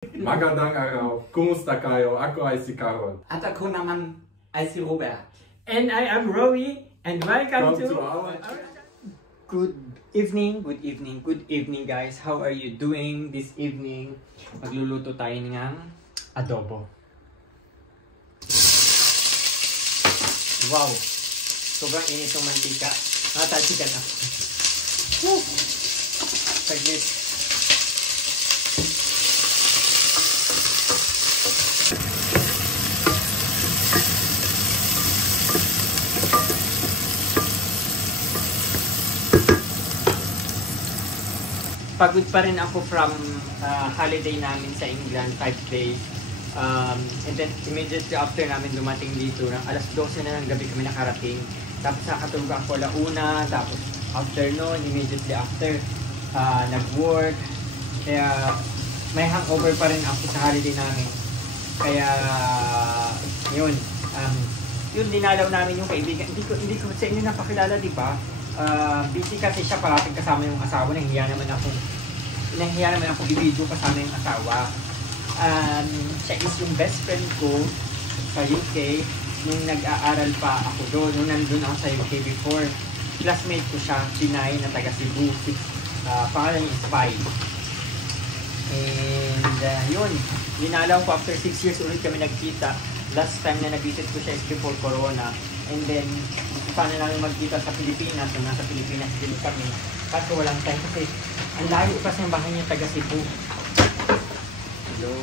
Magandang araw. Kumusta kayo? Ako ay si Carol. At ako naman ay si Robert. And I am Rowie, and welcome to our Good evening, good evening guys. How are you doing this evening? Magluluto tayo ng adobo. Wow! Sobrang init ng mantika. Natalsikan na. Woo! Saglit. Pagod pa rin ako from holiday namin sa England, 5 days. And then immediately after namin dumating dito, alas 12 na ng gabi kami nakarating. Tapos nakatulog ako alauna, tapos afternoon, immediately after, nag-work. Kaya may hangover pa rin ako sa holiday namin. Kaya yun, dinalaw namin yung kaibigan. Hindi ko sa inyo napakilala, di ba? Busy kasi siya, parating kasama yung asawa. Nahihiya naman ako i-video kasama yung asawa. Siya is yung best friend ko sa UK nung nag-aaral pa ako doon. Nung nandun ako sa UK before, classmate ko siya, Pinay na taga Cebu. Pangalan niya Spy. And yun, linalaw ko after 6 years ulit kami nagkita. Last time na nag-visit ko siya is before Corona. And then, paano namin magkita sa Pilipinas, so nasa Pilipinas din kami. Kaso walang time kasi ang layo kasi ng bahay niya taga Cebu. Hello.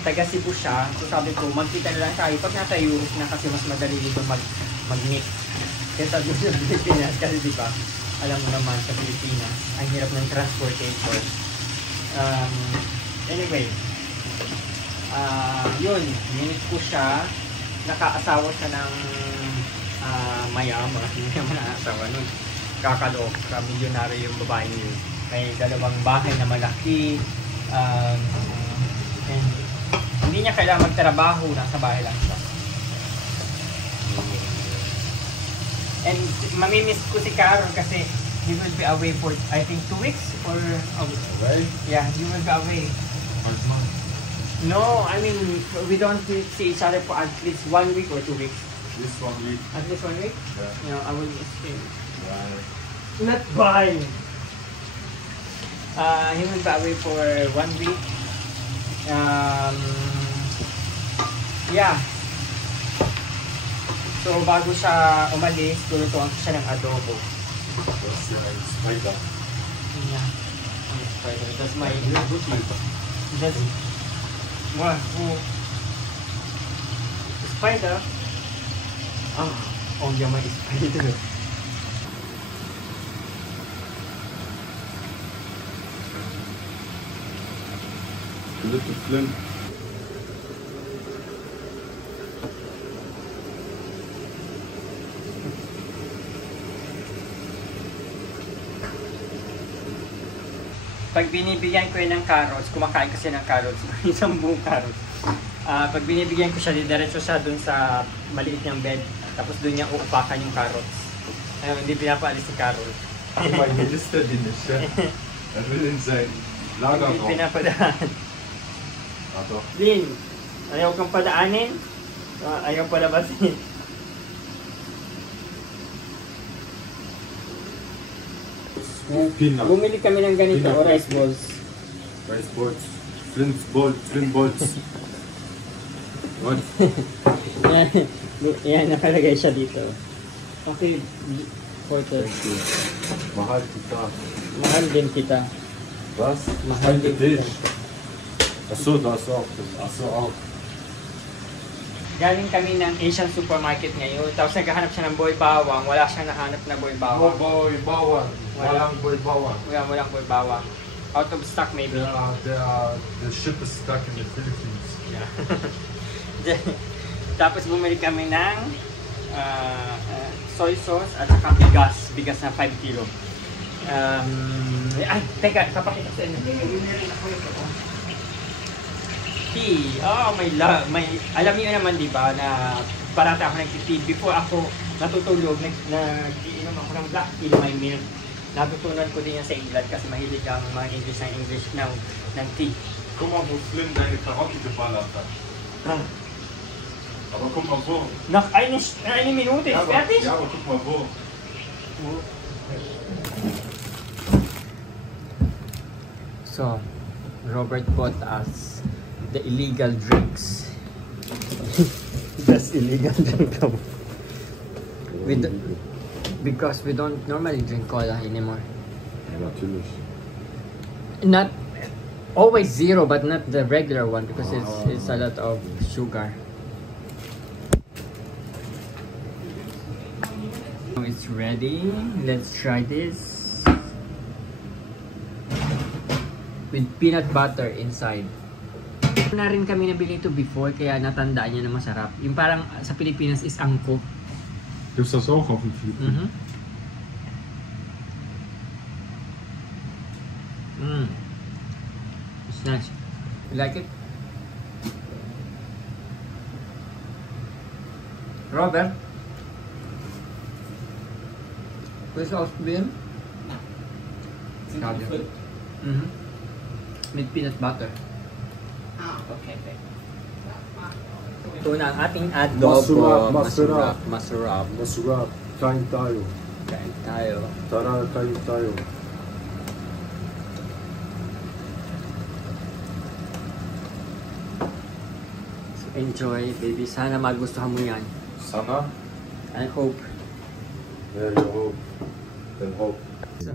Taga Cebu siya, so sabi ko, magkita na lang tayo. Pag nasa Europe na kasi mas madali dito mag-meet. Kaya sabi ko sa Pilipinas, kasi diba, alam mo naman sa Pilipinas, ang hirap ng transportation. Anyway, yun, minute ko siya, nakaasawa siya ng mayaman na asawa nun. Kakalook, milyonaryo yung babae niyo. May dalawang bahay na malaki, and hindi niya kailangan magtrabaho, nasa bahay lang siya. And mamimiss ko si Carol kasi he will be away for, I think, 2 weeks or Away? Yeah, he will be away. No, I mean, we don't see each other for at least 1 week or 2 weeks. At least 1 week. At least 1 week? Yeah. You know, I will miss him. Right. Not buy. He will be away for 1 week. Yeah. So, bago siya umalis, tulutuan ko siya ng adobo. That's spider. Yeah. Spider. That's my... That's... What? Spider? Oh yeah, my spider. Little flint. Pag binibigyan ko yun ng carrots, kumakain kasi ng carrots, isang buong carrots. Pag binibigyan ko siya, diretso siya dun sa maliit niyang bed, tapos dun niya uupakan yung carrots. Hindi pinapaalis si Carol. May nilista din na siya. Ano din sa laga Hindi ko? pinapadaan. Ato. Lin, ayaw kang padaanin? Ayaw palabasin. Peanut. Bumili kami ng ganito, o rice balls. Rice balls. Flint balls. What? Yan, nakalagay siya dito. Okay, quarter. Mahal kita. Mahal din kita. Was? Mahal din kita. Achso, das auch. Galing kami ng Asian supermarket ngayon. Tapos naghahanap siya ng boy bawang. Wala siyang nahanap na boy bawang. Boy bawang. Walang boy bawang. Walang boy bawang. Out of stock maybe. The ship is stuck in the Philippines. Yeah. Tapos bumili kami ng soy sauce at saka bigas na 5 kilo. Ay, teka, kapakita sa inyo. Tea. Oh, may alam niyo naman 'di ba na parati ako nag-tea before ako natutulog, nag-iinom ako ng black tea, may milk. Natutunan ko din yan sa England kasi mahilig ang mga English ng tea. Guck mal, wo Flynn deine Karotten geballert hat. Aber guck mal wo. Nach eine Minute, Ja, ist fertig? aber guck mal wo. So, Robert bought us the illegal drinks. That's illegal drink. Because we don't normally drink cola anymore. Ja, natürlich. Not always zero, but not the regular one because it's a lot of sugar. Now it's ready. Let's try this with peanut butter inside. Na rin kami nabili ito before kaya natandaan niya na masarap. Yung parang sa Pilipinas is angko. Gibt's das auch auf dem Philippinen? It's nice. You like it? Robert? Willst du ausprobieren? Sind die gefüllt? Mit peanut butter. Okay. Ito na ang ating adobo. Masarap. Masarap. Masarap. Kain tayo. Kain tayo. Tara, kain tayo. So enjoy, baby. Sana magustuhan mo yan. Sana? I hope. Yeah, you hope. Then hope. So,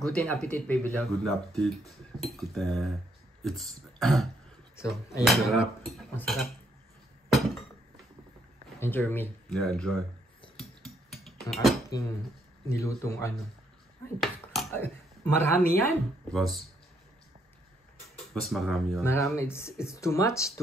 guten appetit, baby love. Guten Appetit. It's So, ayan. Masarap. Masarap. Enjoy your meal. Yeah, enjoy. Ang ating nilutong ano. Ay, marami yan. Was? Was marami yan? Marami. It's too much